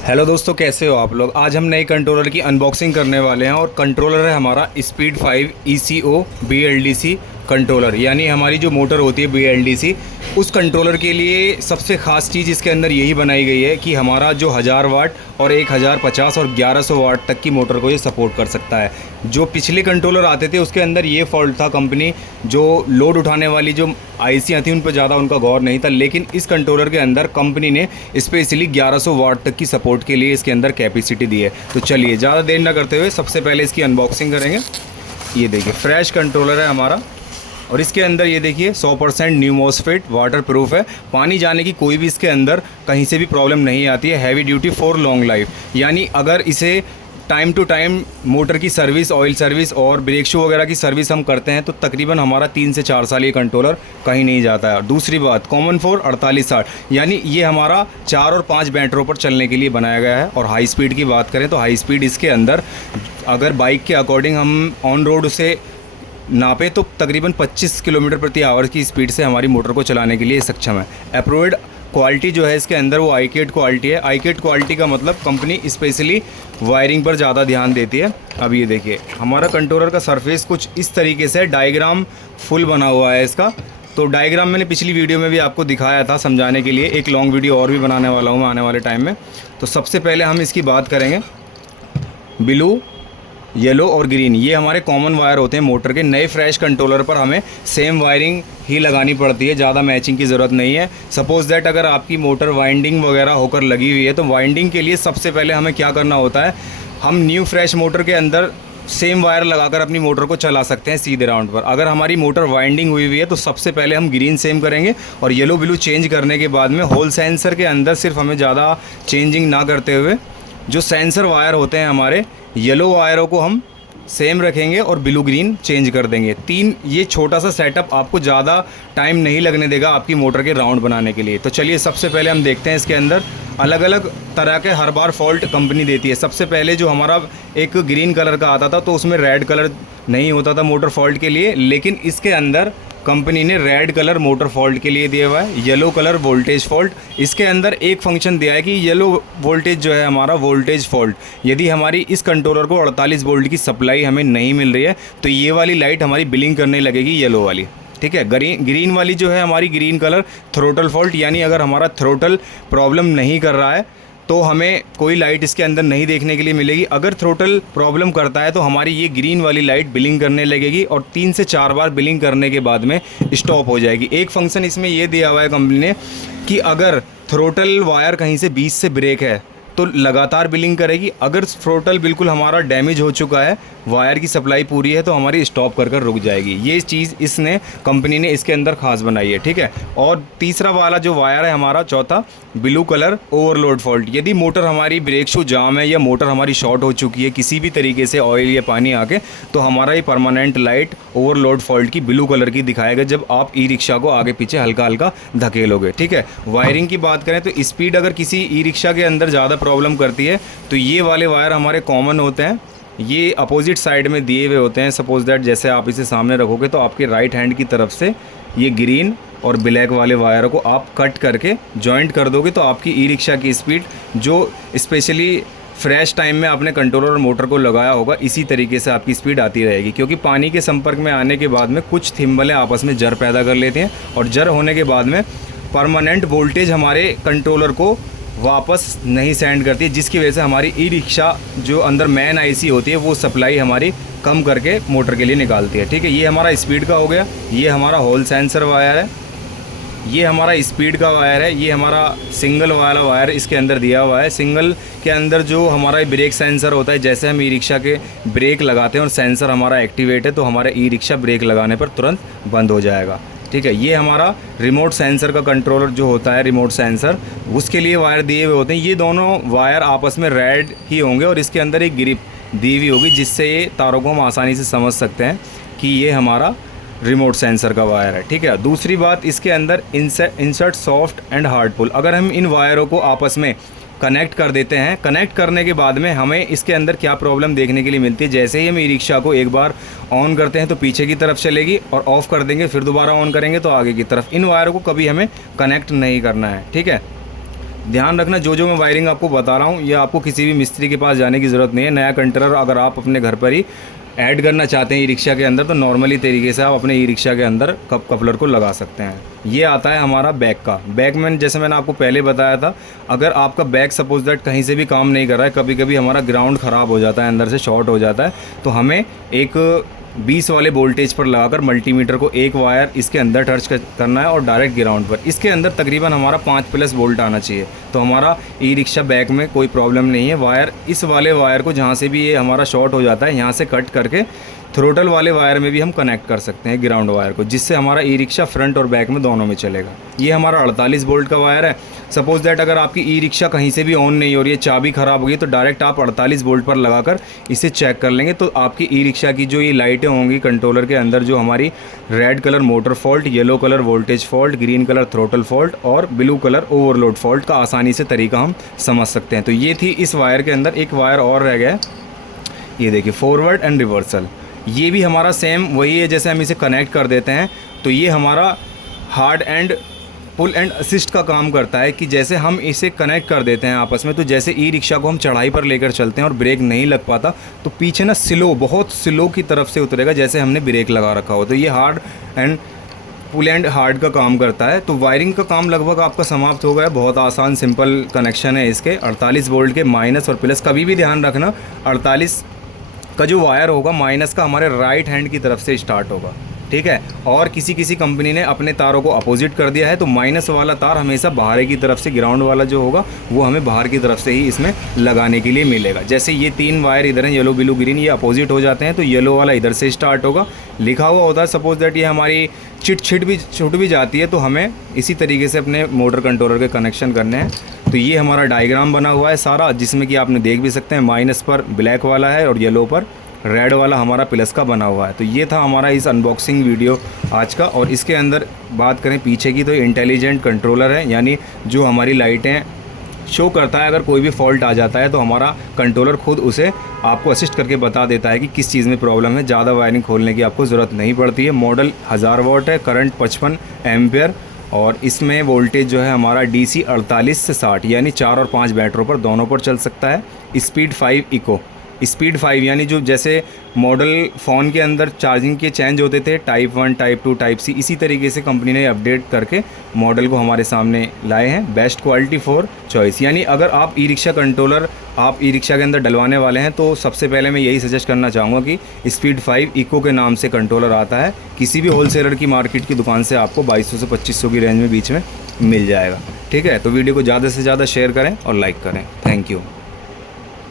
Hello दोस्तों, कैसे हो आप लोग। आज हम नए कंट्रोलर की अनबॉक्सिंग करने वाले हैं और कंट्रोलर है हमारा स्पीड 5 ECO BLDC कंट्रोलर, यानी हमारी जो मोटर होती है BLDC, उस कंट्रोलर के लिए सबसे ख़ास चीज़ इसके अंदर यही बनाई गई है कि हमारा जो 1000 वाट और 1050 और 1100 वाट तक की मोटर को ये सपोर्ट कर सकता है। जो पिछले कंट्रोलर आते थे उसके अंदर ये फॉल्ट था, कंपनी जो लोड उठाने वाली जो आईसियाँ थी उन पर ज़्यादा उनका गौर नहीं था, लेकिन इस कंट्रोलर के अंदर कंपनी ने स्पेशली 1100 वाट तक की सपोर्ट के लिए इसके अंदर कैपेसिटी दी है। तो चलिए ज़्यादा देर ना करते हुए सबसे पहले इसकी अनबॉक्सिंग करेंगे। ये देखिए फ्रेश कंट्रोलर है हमारा और इसके अंदर ये देखिए 100% न्यू मॉसफेट वाटर प्रूफ है। पानी जाने की कोई भी इसके अंदर कहीं से भी प्रॉब्लम नहीं आती है। Heavy duty for long life, यानी अगर इसे टाइम टू टाइम मोटर की सर्विस, ऑयल सर्विस और ब्रेक शू वगैरह की सर्विस हम करते हैं तो तकरीबन हमारा 3 से 4 साल ये कंट्रोलर कहीं नहीं जाता है। दूसरी बात, कॉमन फॉर 4860, यानी ये हमारा 4 और 5 बैटरों पर चलने के लिए बनाया गया है। और हाई स्पीड की बात करें तो हाई स्पीड इसके अंदर अगर बाइक के अकॉर्डिंग हम ऑन रोड उसे नापे तो तकरीबन 25 किलोमीटर प्रति आवर की स्पीड से हमारी मोटर को चलाने के लिए सक्षम है। अप्रूव्ड क्वालिटी जो है इसके अंदर वो आईकेट क्वालिटी है। आईकेट क्वालिटी का मतलब कंपनी स्पेशली वायरिंग पर ज़्यादा ध्यान देती है। अब ये देखिए हमारा कंट्रोलर का सरफेस कुछ इस तरीके से, डायग्राम फुल बना हुआ है इसका। तो डायग्राम मैंने पिछली वीडियो में भी आपको दिखाया था समझाने के लिए, एक लॉन्ग वीडियो और भी बनाने वाला हूँ मैं आने वाले टाइम में। तो सबसे पहले हम इसकी बात करेंगे। ब्लू, येलो और ग्रीन ये हमारे कॉमन वायर होते हैं मोटर के। नए फ्रेश कंट्रोलर पर हमें सेम वायरिंग ही लगानी पड़ती है, ज़्यादा मैचिंग की ज़रूरत नहीं है। सपोज़ दैट अगर आपकी मोटर वाइंडिंग वगैरह होकर लगी हुई है तो वाइंडिंग के लिए सबसे पहले हमें क्या करना होता है, हम न्यू फ्रेश मोटर के अंदर सेम वायर लगाकर अपनी मोटर को चला सकते हैं सीधे राउंड पर। अगर हमारी मोटर वाइंडिंग हुई है तो सबसे पहले हम ग्रीन सेम करेंगे और येलो ब्लू चेंज करने के बाद में होल सेंसर के अंदर सिर्फ हमें ज़्यादा चेंजिंग ना करते हुए जो सेंसर वायर होते हैं हमारे, येलो वायरों को हम सेम रखेंगे और ब्लू ग्रीन चेंज कर देंगे। ये छोटा सा सेटअप आपको ज़्यादा टाइम नहीं लगने देगा आपकी मोटर के राउंड बनाने के लिए। तो चलिए सबसे पहले हम देखते हैं इसके अंदर अलग अलग तरह के हर बार फॉल्ट कंपनी देती है। सबसे पहले जो हमारा एक ग्रीन कलर का आता था तो उसमें रेड कलर नहीं होता था मोटर फॉल्ट के लिए, लेकिन इसके अंदर कंपनी ने रेड कलर मोटर फॉल्ट के लिए दिया हुआ है, येलो कलर वोल्टेज फॉल्ट। इसके अंदर एक फंक्शन दिया है कि येलो वोल्टेज जो है हमारा वोल्टेज फॉल्ट, यदि हमारी इस कंट्रोलर को 48 वोल्ट की सप्लाई हमें नहीं मिल रही है तो ये वाली लाइट हमारी ब्लिंक करने लगेगी, येलो वाली। ठीक है। ग्रीन वाली जो है हमारी ग्रीन कलर थ्रोटल फॉल्ट, यानी अगर हमारा थ्रोटल प्रॉब्लम नहीं कर रहा है तो हमें कोई लाइट इसके अंदर नहीं देखने के लिए मिलेगी। अगर थ्रोटल प्रॉब्लम करता है तो हमारी ये ग्रीन वाली लाइट बिलिंग करने लगेगी और 3 से 4 बार बिलिंग करने के बाद में स्टॉप हो जाएगी। एक फंक्शन इसमें ये दिया हुआ है कंपनी ने कि अगर थ्रोटल वायर कहीं से बीच से ब्रेक है तो लगातार बिलिंग करेगी। अगर थ्रोटल बिल्कुल हमारा डैमेज हो चुका है, वायर की सप्लाई पूरी है, तो हमारी स्टॉप कर रुक जाएगी। ये चीज़ इसने कंपनी ने इसके अंदर खास बनाई है। ठीक है। और तीसरा वाला जो वायर है हमारा, चौथा, ब्लू कलर ओवरलोड फॉल्ट। यदि मोटर हमारी ब्रेक शू जाम है या मोटर हमारी शॉर्ट हो चुकी है किसी भी तरीके से, ऑयल या पानी आके, तो हमारा ये परमानेंट लाइट ओवरलोड फॉल्ट की ब्लू कलर की दिखाएगा जब आप ई रिक्शा को आगे पीछे हल्का हल्का धकेलोगे। ठीक है। वायरिंग की बात करें तो स्पीड अगर किसी ई रिक्शा के अंदर ज़्यादा प्रॉब्लम करती है तो ये वाले वायर हमारे कॉमन होते हैं। ये अपोजिट साइड में दिए हुए होते हैं। सपोज दैट जैसे आप इसे सामने रखोगे तो आपके राइट हैंड की तरफ से ये ग्रीन और ब्लैक वाले वायर को आप कट करके जॉइंट कर दोगे तो आपकी ई रिक्शा की स्पीड, जो स्पेशली फ्रेश टाइम में आपने कंट्रोलर और मोटर को लगाया होगा, इसी तरीके से आपकी स्पीड आती रहेगी। क्योंकि पानी के संपर्क में आने के बाद में कुछ थिम्बलें आपस में जर पैदा कर लेते हैं और जर होने के बाद में परमानेंट वोल्टेज हमारे कंट्रोलर को वापस नहीं सेंड करती है, जिसकी वजह से हमारी ई रिक्शा जो अंदर मेन आईसी होती है वो सप्लाई हमारी कम करके मोटर के लिए निकालती है। ठीक है। ये हमारा स्पीड का हो गया। ये हमारा होल सेंसर वायर है। ये हमारा स्पीड का वायर है। ये हमारा सिंगल वाला वायर इसके अंदर दिया हुआ है। सिंगल के अंदर जो हमारा ब्रेक सेंसर होता है, जैसे हम ई रिक्शा के ब्रेक लगाते हैं और सेंसर हमारा एक्टिवेट है तो हमारा ई रिक्शा ब्रेक लगाने पर तुरंत बंद हो जाएगा। ठीक है। ये हमारा रिमोट सेंसर का कंट्रोलर जो होता है, रिमोट सेंसर, उसके लिए वायर दिए हुए होते हैं। ये दोनों वायर आपस में रेड ही होंगे और इसके अंदर एक ग्रिप दी हुई होगी जिससे ये तारों को हम आसानी से समझ सकते हैं कि ये हमारा रिमोट सेंसर का वायर है। ठीक है। दूसरी बात, इसके अंदर इंसर्ट सॉफ्ट एंड हार्ड पुल। अगर हम इन वायरों को आपस में कनेक्ट कर देते हैं, कनेक्ट करने के बाद में हमें इसके अंदर क्या प्रॉब्लम देखने के लिए मिलती है, जैसे ही हम ई रिक्शा को एक बार ऑन करते हैं तो पीछे की तरफ चलेगी और ऑफ़ कर देंगे, फिर दोबारा ऑन करेंगे तो आगे की तरफ। इन वायरों को कभी हमें कनेक्ट नहीं करना है। ठीक है। ध्यान रखना, जो मैं वायरिंग आपको बता रहा हूँ ये आपको किसी भी मिस्त्री के पास जाने की ज़रूरत नहीं है। नया कंट्रोलर अगर आप अपने घर पर ही ऐड करना चाहते हैं ई रिक्शा के अंदर, तो नॉर्मली तरीके से आप अपने ई रिक्शा के अंदर कपलर को लगा सकते हैं। ये आता है हमारा बैक का। बैक में जैसे मैंने आपको पहले बताया था, अगर आपका बैक सपोज दैट कहीं से भी काम नहीं कर रहा है, कभी कभी हमारा ग्राउंड ख़राब हो जाता है, अंदर से शॉर्ट हो जाता है, तो हमें एक 20 वाले वोल्टेज पर लगाकर मल्टीमीटर को एक वायर इसके अंदर टच करना है और डायरेक्ट ग्राउंड पर। इसके अंदर तकरीबन हमारा 5+ वोल्ट आना चाहिए, तो हमारा ई रिक्शा बैक में कोई प्रॉब्लम नहीं है। वायर इस वाले वायर को जहाँ से भी ये हमारा शॉर्ट हो जाता है, यहाँ से कट करके थ्रोटल वाले वायर में भी हम कनेक्ट कर सकते हैं ग्राउंड वायर को, जिससे हमारा ई रिक्शा फ्रंट और बैक में दोनों में चलेगा। ये हमारा 48 वोल्ट का वायर है। सपोज दैट अगर आपकी ई रिक्शा कहीं से भी ऑन नहीं हो रही है, चाबी ख़राब हो गई, तो डायरेक्ट आप 48 वोल्ट पर लगाकर इसे चेक कर लेंगे, तो आपकी ई रिक्शा की जो ये लाइटें होंगी कंट्रोलर के अंदर, जो हमारी red colour motor fault, yellow colour voltage fault, green colour throttle fault और ब्लू कलर ओवरलोड फॉल्ट का आसानी से तरीका हम समझ सकते हैं। तो ये थी इस वायर के अंदर। एक वायर और रह गया है, ये देखिए, फॉरवर्ड एंड रिवर्सल। ये भी हमारा सेम वही है, जैसे हम इसे कनेक्ट कर देते हैं तो ये हमारा hard and pull and assist का काम करता है, कि जैसे हम इसे कनेक्ट कर देते हैं आपस में, तो जैसे ई रिक्शा को हम चढ़ाई पर लेकर चलते हैं और ब्रेक नहीं लग पाता, तो पीछे ना स्लो, बहुत स्लो की तरफ से उतरेगा, जैसे हमने ब्रेक लगा रखा हो। तो ये hard and pull and hard का काम करता है। तो वायरिंग का काम लगभग आपका समाप्त हो गया। बहुत आसान सिंपल कनेक्शन है इसके। 48 वोल्ट के माइनस और प्लस, कभी भी ध्यान रखना 48 का जो वायर होगा माइनस का हमारे राइट हैंड की तरफ से स्टार्ट होगा, ठीक है। और किसी कंपनी ने अपने तारों को अपोजिट कर दिया है, तो माइनस वाला तार हमेशा बाहर की तरफ से, ग्राउंड वाला जो होगा वो हमें बाहर की तरफ से ही इसमें लगाने के लिए मिलेगा। जैसे ये 3 वायर इधर हैं, येलो ब्लू ग्रीन, ये अपोजिट हो जाते हैं, तो येलो वाला इधर से स्टार्ट होगा, लिखा हुआ होता है। सपोज दैट ये हमारी छूट भी जाती है, तो हमें इसी तरीके से अपने मोटर कंट्रोलर के कनेक्शन करने हैं। तो ये हमारा डायग्राम बना हुआ है सारा, जिसमें कि आपने देख भी सकते हैं, माइनस पर ब्लैक वाला है और येलो पर रेड वाला हमारा प्लस का बना हुआ है। तो ये था हमारा इस अनबॉक्सिंग वीडियो आज का। और इसके अंदर बात करें पीछे की, तो इंटेलिजेंट कंट्रोलर है, यानी जो हमारी लाइटें शो करता है, अगर कोई भी फॉल्ट आ जाता है तो हमारा कंट्रोलर खुद उसे आपको असिस्ट करके बता देता है कि किस चीज़ में प्रॉब्लम है। ज़्यादा वायरिंग खोलने की आपको ज़रूरत नहीं पड़ती है। मॉडल 1000 वाट है, करंट 55 एम्पियर, और इसमें वोल्टेज जो है हमारा DC 48 से 60, यानी 4 और 5 बैटरों पर दोनों पर चल सकता है। स्पीड 5 इको, स्पीड 5 यानी जो जैसे मॉडल फ़ोन के अंदर चार्जिंग के चेंज होते थे, टाइप 1, टाइप 2, टाइप C, इसी तरीके से कंपनी ने अपडेट करके मॉडल को हमारे सामने लाए हैं। बेस्ट क्वालिटी फॉर चॉइस, यानी अगर आप ई रिक्शा कंट्रोलर आप ई रिक्शा के अंदर डलवाने वाले हैं, तो सबसे पहले मैं यही सजेस्ट करना चाहूँगा कि स्पीड 5 इको के नाम से कंट्रोलर आता है। किसी भी होलसेलर की मार्केट की दुकान से आपको 2200 से 2500 की रेंज में बीच में मिल जाएगा, ठीक है। तो वीडियो को ज़्यादा से ज़्यादा शेयर करें और लाइक करें। Thank you.